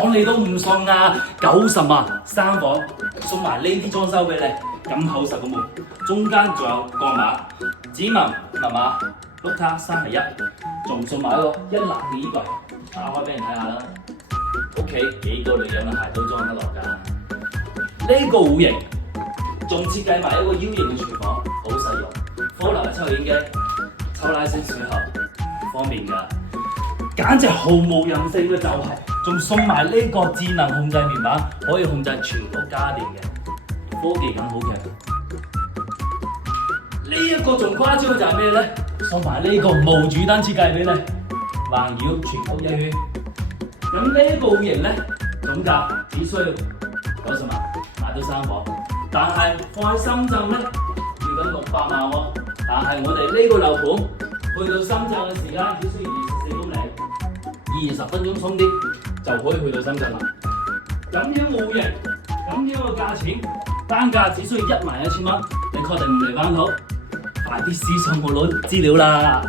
講你都唔信啊！90萬3房，送埋呢啲裝修俾你，咁厚實嘅門，中間仲有鋼馬、指紋、密碼、碌卡3+1，仲送埋一個一籃嘅衣櫃，打開俾你睇下啦。屋企幾個女人嘅鞋都裝得落㗎。呢個戶型仲設計埋一個 U 型嘅廚房，好實用。科流嘅抽煙機、抽拉式水喉，方便㗎。簡直毫無人性嘅就係，仲送埋呢個智能控制面板，可以控制全屋家電嘅，科技感好強。呢一個仲誇張嘅就係咩咧？送埋呢個無主燈設計俾你，環繞全屋一圈。咁呢個戶型咧，總價只需要90萬買到3房，但係放喺深圳咧要等600萬喎。但係我哋呢個樓盤去到深圳嘅時間只需要24公里，20分鐘充電就可以去到深圳啦。咁樣戶型，咁樣嘅價錢，單價只需要11000蚊，你確定唔嚟翻土？快啲私信我攞資料啦！